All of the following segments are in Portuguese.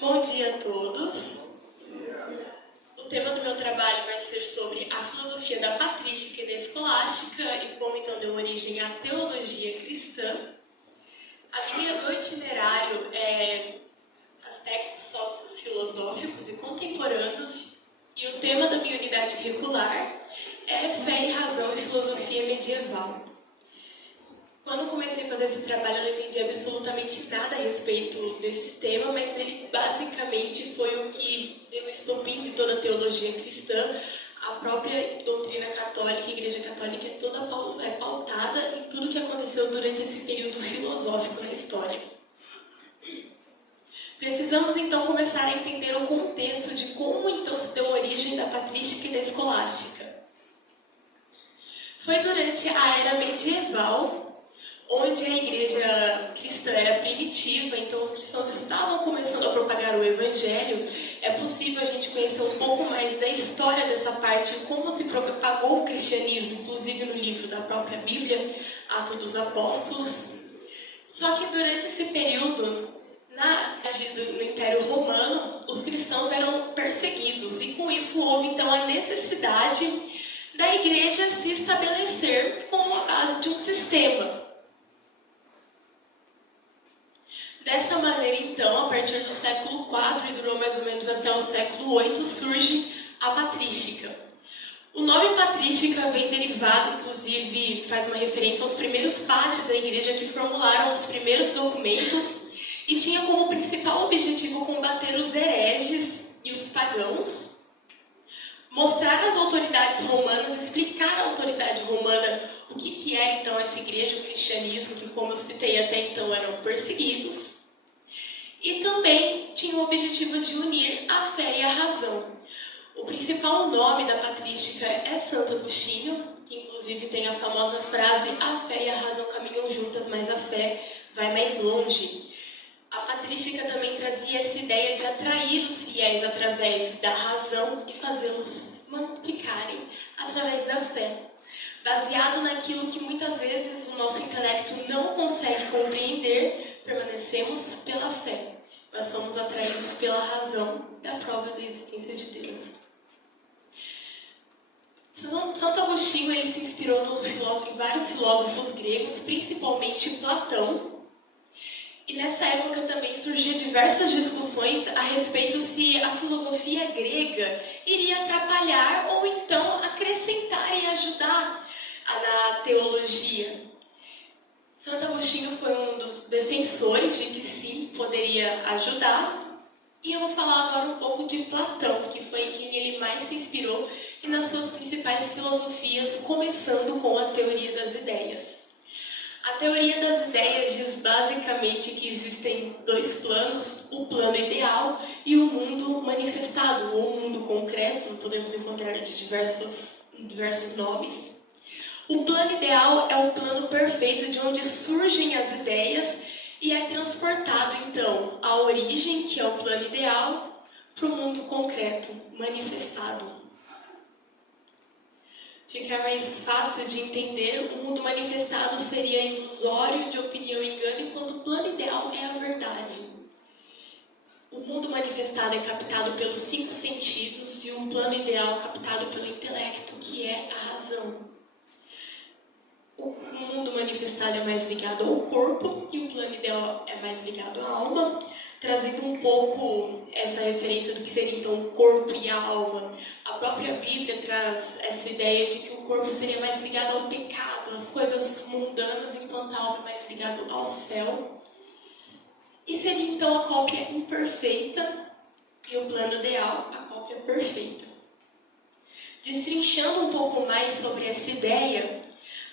Bom dia a todos. O tema do meu trabalho vai ser sobre a filosofia da patrística e da escolástica e como então deu origem à teologia cristã. A linha do itinerário é aspectos sociofilosóficos e contemporâneos e o tema da minha unidade curricular é fé e razão e filosofia medieval. Quando comecei a fazer esse trabalho, eu não entendi absolutamente nada a respeito desse tema, mas ele basicamente foi o que deu o estopim de toda a teologia cristã. A própria doutrina católica, a Igreja Católica é toda pautada em tudo que aconteceu durante esse período filosófico na história. Precisamos então começar a entender o contexto de como então se deu a origem da patrística e da escolástica. Foi durante a era medieval, onde a igreja cristã era primitiva, então os cristãos estavam começando a propagar o evangelho. É possível a gente conhecer um pouco mais da história dessa parte, como se propagou o cristianismo, inclusive no livro da própria Bíblia, Atos dos Apóstolos. Só que durante esse período, no Império Romano, os cristãos eram perseguidos, e com isso houve então a necessidade da igreja se estabelecer como a base de um sistema. Dessa maneira, então, a partir do século IV e durou mais ou menos até o século VIII, surge a patrística. O nome patrística vem derivado, inclusive, faz uma referência aos primeiros padres da igreja que formularam os primeiros documentos e tinha como principal objetivo combater os hereges e os pagãos, mostrar às autoridades romanas, explicar à autoridade romana o que era então essa igreja, o cristianismo, que como eu citei até então eram perseguidos, e também tinha o objetivo de unir a fé e a razão. O principal nome da patrística é Santo Agostinho, que inclusive tem a famosa frase: a fé e a razão caminham juntas, mas a fé vai mais longe. A patrística também trazia essa ideia de atrair os fiéis através da razão e fazê-los ficarem através da fé. Baseado naquilo que muitas vezes o nosso intelecto não consegue compreender, permanecemos pela fé. Nós somos atraídos pela razão da prova da existência de Deus. Santo Agostinho ele se inspirou em vários filósofos gregos, principalmente Platão. E nessa época também surgiam diversas discussões a respeito se a filosofia grega iria atrapalhar ou então acrescentar e ajudar na teologia. Santo Agostinho foi um dos defensores de que sim, poderia ajudar. E eu vou falar agora um pouco de Platão, que foi em quem ele mais se inspirou e nas suas principais filosofias, começando com a teoria das ideias. A teoria das ideias diz basicamente que existem dois planos, o plano ideal e o mundo manifestado, ou o mundo concreto, podemos encontrar de diversos nomes. O plano ideal é o plano perfeito de onde surgem as ideias e é transportado, então, a origem, que é o plano ideal, para o mundo concreto, manifestado. Fica mais fácil de entender, o mundo manifestado seria ilusório, de opinião e engano, enquanto o plano ideal é a verdade. O mundo manifestado é captado pelos 5 sentidos e o plano ideal é captado pelo intelecto, que é a razão. O mundo manifestado é mais ligado ao corpo e o plano ideal é mais ligado à alma, trazendo um pouco essa referência do que seria então o corpo e a alma. A própria Bíblia traz essa ideia de que o corpo seria mais ligado ao pecado, às coisas mundanas, enquanto a alma é mais ligada ao céu. E seria então a cópia imperfeita e o plano ideal, a cópia perfeita. Destrinchando um pouco mais sobre essa ideia,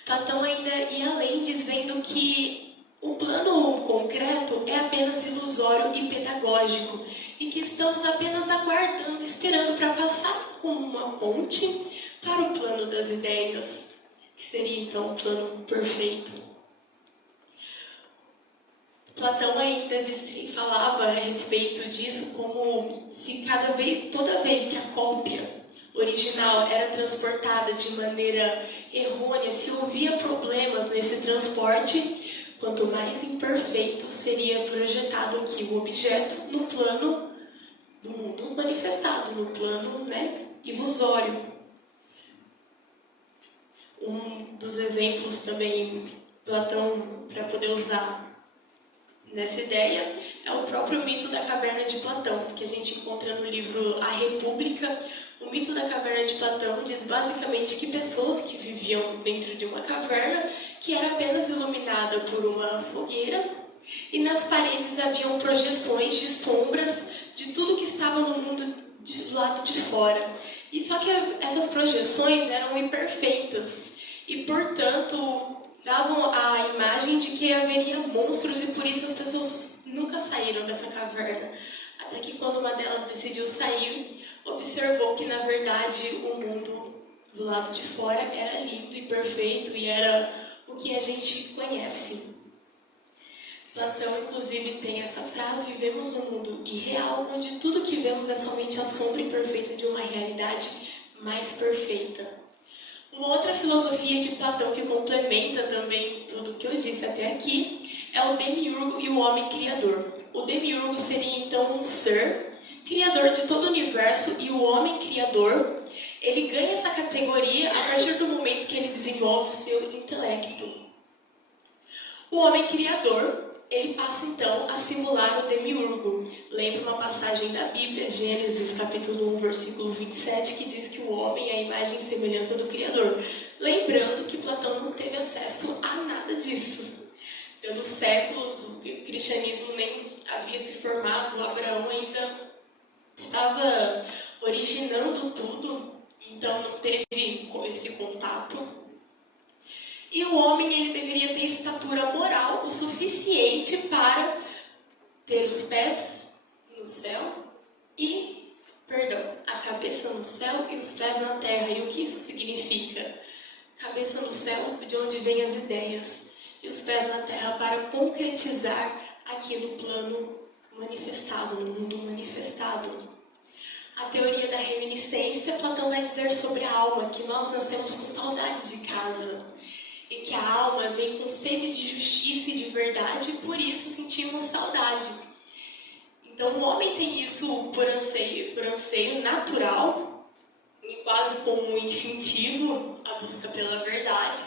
Platão ainda ia além, dizendo que o plano concreto é apenas ilusório e pedagógico e que estamos apenas aguardando, esperando para passar como uma ponte para o plano das ideias, que seria então o plano perfeito. Platão ainda falava a respeito disso como se toda vez que a cópia original era transportada de maneira errônea, se havia problemas nesse transporte, quanto mais imperfeito seria projetado aqui o objeto no plano do mundo manifestado, no plano, ilusório. Um dos exemplos também, Platão, para poder usar nessa ideia, é o próprio mito da caverna de Platão, que a gente encontra no livro A República. O mito da caverna de Platão diz basicamente que pessoas que viviam dentro de uma caverna, que era apenas iluminada por uma fogueira, e nas paredes haviam projeções de sombras de tudo que estava no mundo do lado de fora. E só que essas projeções eram imperfeitas e, portanto, davam a imagem de que haveria monstros, e por isso as pessoas nunca saíram dessa caverna. Até que quando uma delas decidiu sair, observou que na verdade o mundo do lado de fora era lindo e perfeito e era o que a gente conhece. Platão, inclusive, tem essa frase: vivemos num mundo irreal, onde tudo que vemos é somente a sombra imperfeita de uma realidade mais perfeita. Uma outra filosofia de Platão que complementa também tudo o que eu disse até aqui é o demiurgo e o homem criador. O demiurgo seria então um ser criador de todo o universo, e o homem criador, ele ganha essa categoria a partir do momento que ele desenvolve o seu intelecto. O homem criador, ele passa então a simular o demiurgo. Lembra uma passagem da Bíblia, Gênesis capítulo 1, versículo 27, que diz que o homem é a imagem e semelhança do Criador. Lembrando que Platão não teve acesso a nada disso. Pelos séculos, o cristianismo nem havia se formado, Abraão ainda estava originando tudo, então não teve esse contato. E o homem, ele deveria ter estatura moral o suficiente para ter os pés no céu a cabeça no céu e os pés na terra. E o que isso significa? Cabeça no céu, de onde vêm as ideias, e os pés na terra para concretizar aqui no plano manifestado, no mundo manifestado. A teoria da reminiscência, Platão vai dizer sobre a alma, que nós nascemos com saudade de casa, e que a alma vem com sede de justiça e de verdade, e por isso sentimos saudade. Então o homem tem isso por anseio natural, quase como instintivo, a busca pela verdade.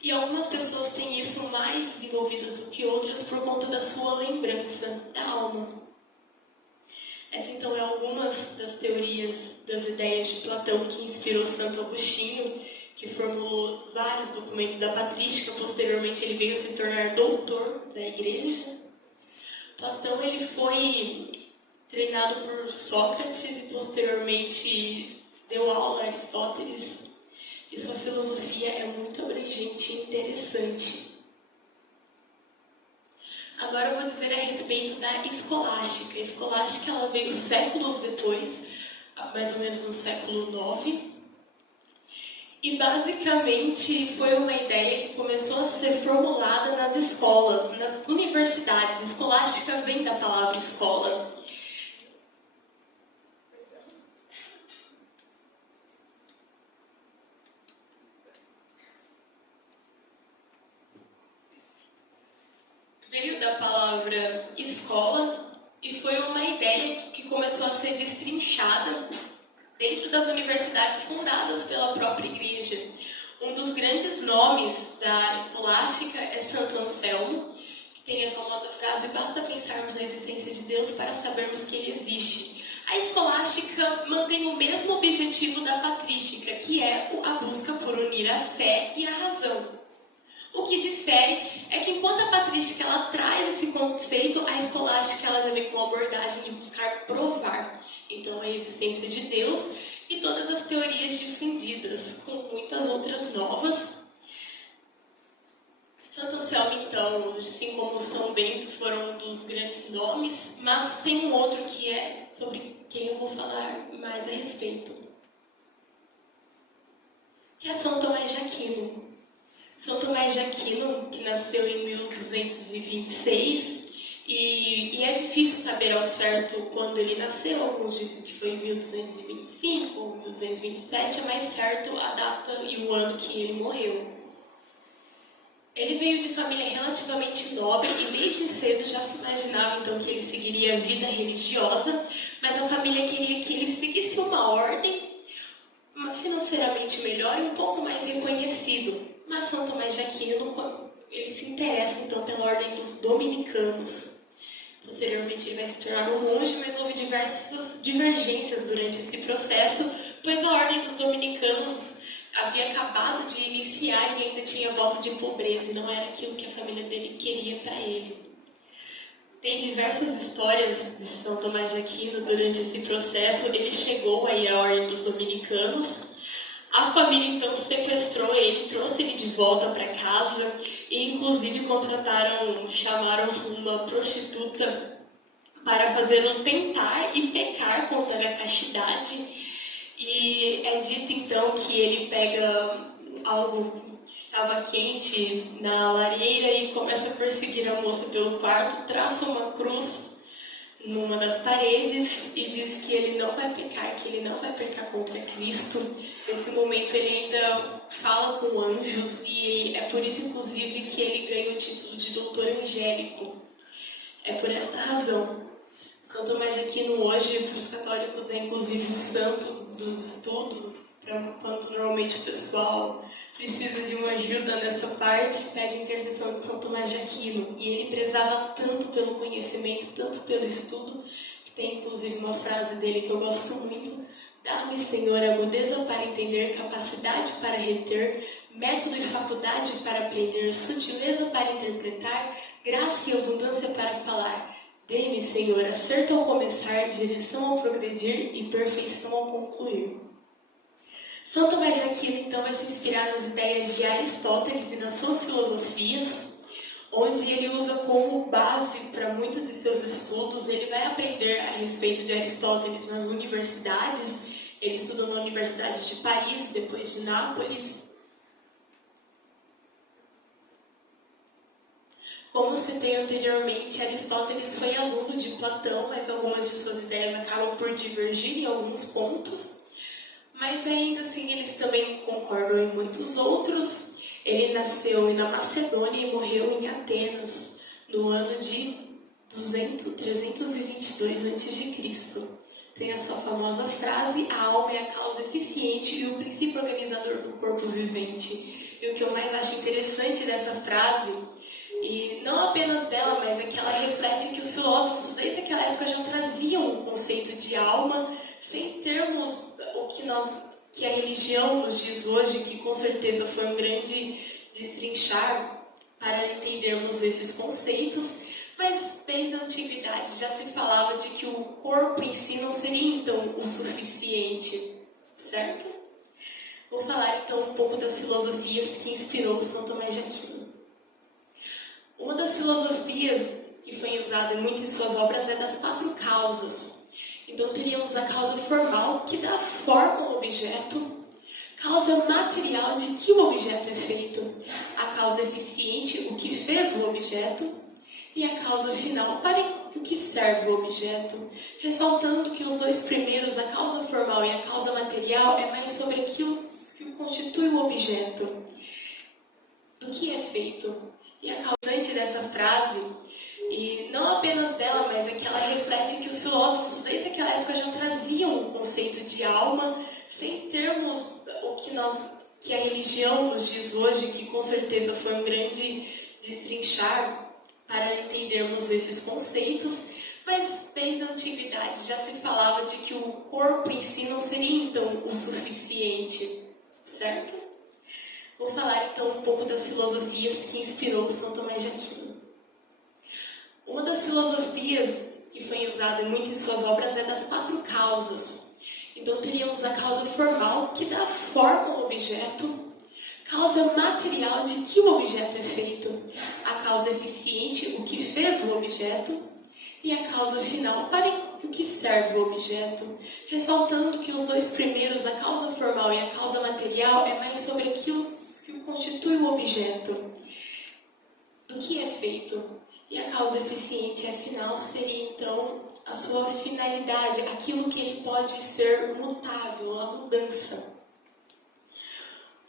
E algumas pessoas têm isso mais desenvolvidas do que outras por conta da sua lembrança da alma. Essa então é algumas das teorias, das ideias de Platão que inspirou Santo Agostinho, que formulou vários documentos da patrística. Posteriormente ele veio a se tornar doutor da igreja. Platão, ele foi treinado por Sócrates e posteriormente deu aula a Aristóteles. E sua filosofia é muito abrangente e interessante. Agora eu vou dizer a respeito da escolástica. A escolástica, ela veio séculos depois, mais ou menos no século IX. E basicamente foi uma ideia que começou a ser formulada nas escolas, nas universidades. Escolástica vem da palavra escola. Veio da palavra escola e foi uma ideia que começou a ser destrinchada dentro das universidades fundadas pela própria igreja. Um dos grandes nomes da escolástica é Santo Anselmo, que tem a famosa frase: basta pensarmos na existência de Deus para sabermos que Ele existe. A escolástica mantém o mesmo objetivo da patrística, que é a busca por unir a fé e a razão. O que difere é que enquanto a patrística ela traz esse conceito, a escolástica ela já vem com a abordagem de buscar provar então a existência de Deus e todas as teorias difundidas, com muitas outras novas. Santo Anselmo, então, assim como São Bento, foram um dos grandes nomes, mas tem um outro que é sobre quem eu vou falar mais a respeito, que é São Tomás de Aquino. São Tomás de Aquino, que nasceu em 1226, e é difícil saber ao certo quando ele nasceu. Alguns dizem que foi em 1225 ou 1227, é mais certo a data e o ano que ele morreu. Ele veio de família relativamente nobre e desde cedo já se imaginava então que ele seguiria a vida religiosa, mas a família queria que ele seguisse uma ordem financeiramente melhor e um pouco mais reconhecido. Mas São Tomás de Aquino, ele se interessa então pela ordem dos dominicanos. Posteriormente ele vai se tornar um monge, mas houve diversas divergências durante esse processo, pois a ordem dos dominicanos havia acabado de iniciar e ainda tinha voto de pobreza, e não era aquilo que a família dele queria para ele. Tem diversas histórias de São Tomás de Aquino durante esse processo. Ele chegou aí à ordem dos dominicanos. A família então sequestrou ele, trouxe ele de volta para casa e inclusive chamaram uma prostituta para fazê-lo tentar e pecar contra a castidade. E é dito então que ele pega algo que estava quente na lareira e começa a perseguir a moça pelo quarto, traça uma cruz numa das paredes e diz que ele não vai pecar, que ele não vai pecar contra Cristo. Nesse momento ele ainda fala com anjos e é por isso inclusive que ele ganha o título de doutor angélico. É por esta razão. São Tomás de Aquino hoje, para os católicos, é inclusive o santo dos estudos, quando normalmente o pessoal precisa de uma ajuda nessa parte, pede a intercessão de São Tomás de Aquino. E ele prezava tanto pelo conhecimento, tanto pelo estudo, que tem inclusive uma frase dele que eu gosto muito: dá-me, Senhor, agudeza para entender, capacidade para reter, método e faculdade para aprender, sutileza para interpretar, graça e abundância para falar. Dê-me, Senhor, acerto ao começar, direção ao progredir e perfeição ao concluir. São Tomás de Aquino, então, vai se inspirar nas ideias de Aristóteles e nas suas filosofias, onde ele usa como base para muitos de seus estudos. Ele vai aprender a respeito de Aristóteles nas universidades. Ele estuda na Universidade de Paris, depois de Nápoles. Como citei anteriormente, Aristóteles foi aluno de Platão, mas algumas de suas ideias acabam por divergir em alguns pontos. Mas ainda assim, eles também concordam em muitos outros. Ele nasceu na Macedônia e morreu em Atenas, no ano de 322 a.C. Tem a sua famosa frase: a alma é a causa eficiente e o princípio organizador do corpo vivente. E o que eu mais acho interessante dessa frase, e não apenas dela, mas é que ela reflete que os filósofos desde aquela época já traziam o conceito de alma, sem termos que a religião nos diz hoje, que com certeza foi um grande destrinchar para entendermos esses conceitos, mas desde a antiguidade já se falava de que o corpo em si não seria então o suficiente, certo? Vou falar então um pouco das filosofias que inspirou São Tomás de Aquino. Uma das filosofias que foi usada muito em suas obras é das 4 causas. Então teríamos a causa formal, que dá forma ao objeto, causa material, de que o objeto é feito, a causa eficiente, o que fez o objeto, e a causa final, para o que serve o objeto, ressaltando que os 2 primeiros, a causa formal e a causa material, é mais sobre aquilo que constitui o objeto, do que é feito. E a causante dessa frase, e não apenas dela, mas é que ela reflete que os filósofos desde aquela época já traziam o conceito de alma, sem termos que a religião nos diz hoje, que com certeza foi um grande destrinchar para entendermos esses conceitos, mas desde a antiguidade já se falava de que o corpo em si não seria então o suficiente, certo? Vou falar então um pouco das filosofias que inspirou São Tomás de Aquino. Uma das filosofias que foi usada muito em suas obras é das 4 causas. Então teríamos a causa formal, que dá forma ao objeto, causa material, de que o objeto é feito, a causa eficiente, o que fez o objeto, e a causa final, para o que serve o objeto, ressaltando que os 2 primeiros, a causa formal e a causa material, é mais sobre aquilo que constitui o objeto, do que é feito. E a causa eficiente, afinal, seria então a sua finalidade, aquilo que ele pode ser mutável, a mudança.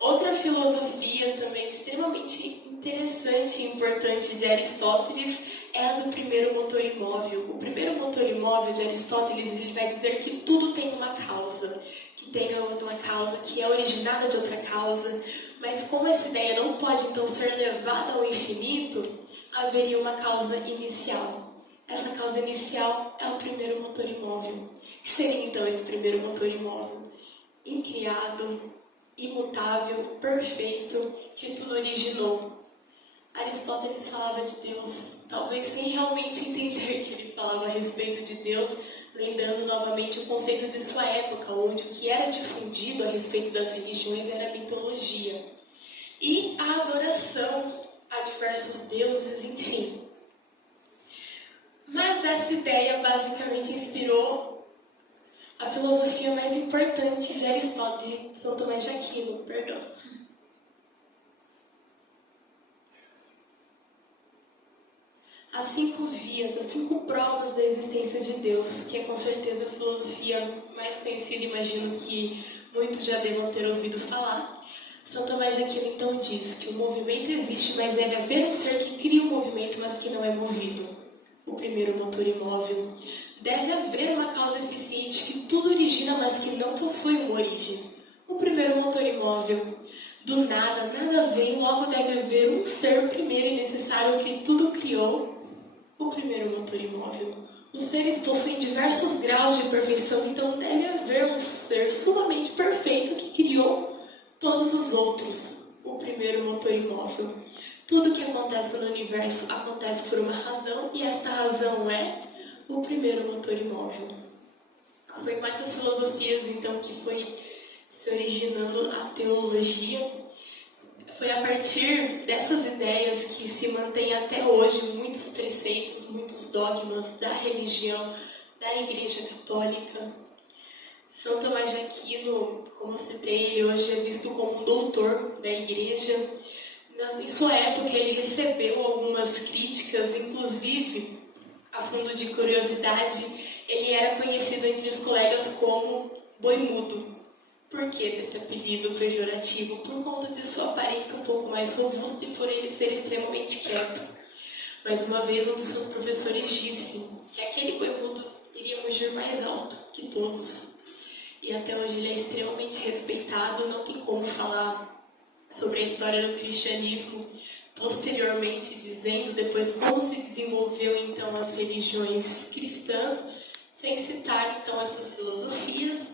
Outra filosofia também extremamente interessante e importante de Aristóteles é a do primeiro motor imóvel. O primeiro motor imóvel de Aristóteles, ele vai dizer que tudo tem uma causa, que tem uma causa que é originada de outra causa, mas como essa ideia não pode então ser levada ao infinito, haveria uma causa inicial. Essa causa inicial é o primeiro motor imóvel. O que seria então esse primeiro motor imóvel? Incriado, imutável, perfeito, que tudo originou. Aristóteles falava de Deus, talvez sem realmente entender que ele falava a respeito de Deus, lembrando novamente o conceito de sua época, onde o que era difundido a respeito das religiões era a mitologia. E a adoração a diversos deuses, enfim. Mas essa ideia basicamente inspirou a filosofia mais importante de Aristóteles, de São Tomás de Aquino, perdão. As 5 vias, as 5 provas da existência de Deus, que é com certeza a filosofia mais conhecida, imagino que muitos já devam ter ouvido falar. São Tomás de Aquino então diz que o movimento existe, mas deve haver um ser que cria o movimento, mas que não é movido. O primeiro motor imóvel. Deve haver uma causa eficiente que tudo origina, mas que não possui uma origem. O primeiro motor imóvel. Do nada, nada vem, logo deve haver um ser primeiro e necessário que tudo criou. O primeiro motor imóvel. Os seres possuem diversos graus de perfeição, então deve haver um ser sumamente perfeito que criou todos os outros. O primeiro motor imóvel. Tudo que acontece no universo acontece por uma razão, e esta razão é o primeiro motor imóvel. Foi com essas filosofias, então, que foi se originando a teologia. Foi a partir dessas ideias que se mantém até hoje muitos preceitos, muitos dogmas da religião, da Igreja Católica. São Tomás de Aquino, como eu citei, ele hoje é visto como um doutor da Igreja. Em sua época, ele recebeu algumas críticas, inclusive, a fundo de curiosidade, ele era conhecido entre os colegas como boi mudo. Por que desse apelido pejorativo? Por conta de sua aparência um pouco mais robusta e por ele ser extremamente quieto. Mas uma vez um dos seus professores disse que aquele boi mudo iria mugir mais alto que todos. E até hoje ele é extremamente respeitado, não tem como falar sobre a história do cristianismo posteriormente, dizendo depois como se desenvolveu então as religiões cristãs, sem citar então essas filosofias.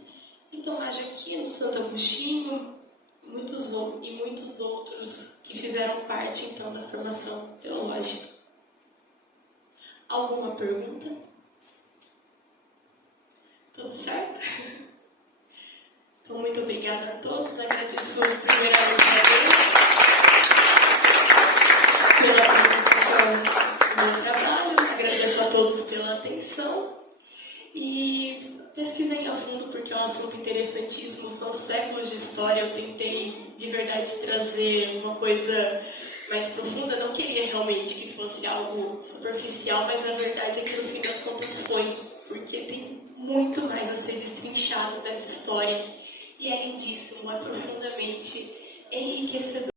E Tomás de Aquino, Santo Agostinho e muitos outros que fizeram parte então da formação teológica. Alguma pergunta? Tudo certo? Então, muito obrigada a todos. Agradeço primeiramente a Deus pela apresentação do meu trabalho. Agradeço a todos pela atenção. E pesquisem a fundo, porque é um assunto interessantíssimo. São séculos de história. Eu tentei, de verdade, trazer uma coisa mais profunda. Não queria realmente que fosse algo superficial, mas a verdade é que, no fim das contas, foi. Porque tem muito mais a ser destrinchado dessa história. E é lindíssimo, é profundamente enriquecedor.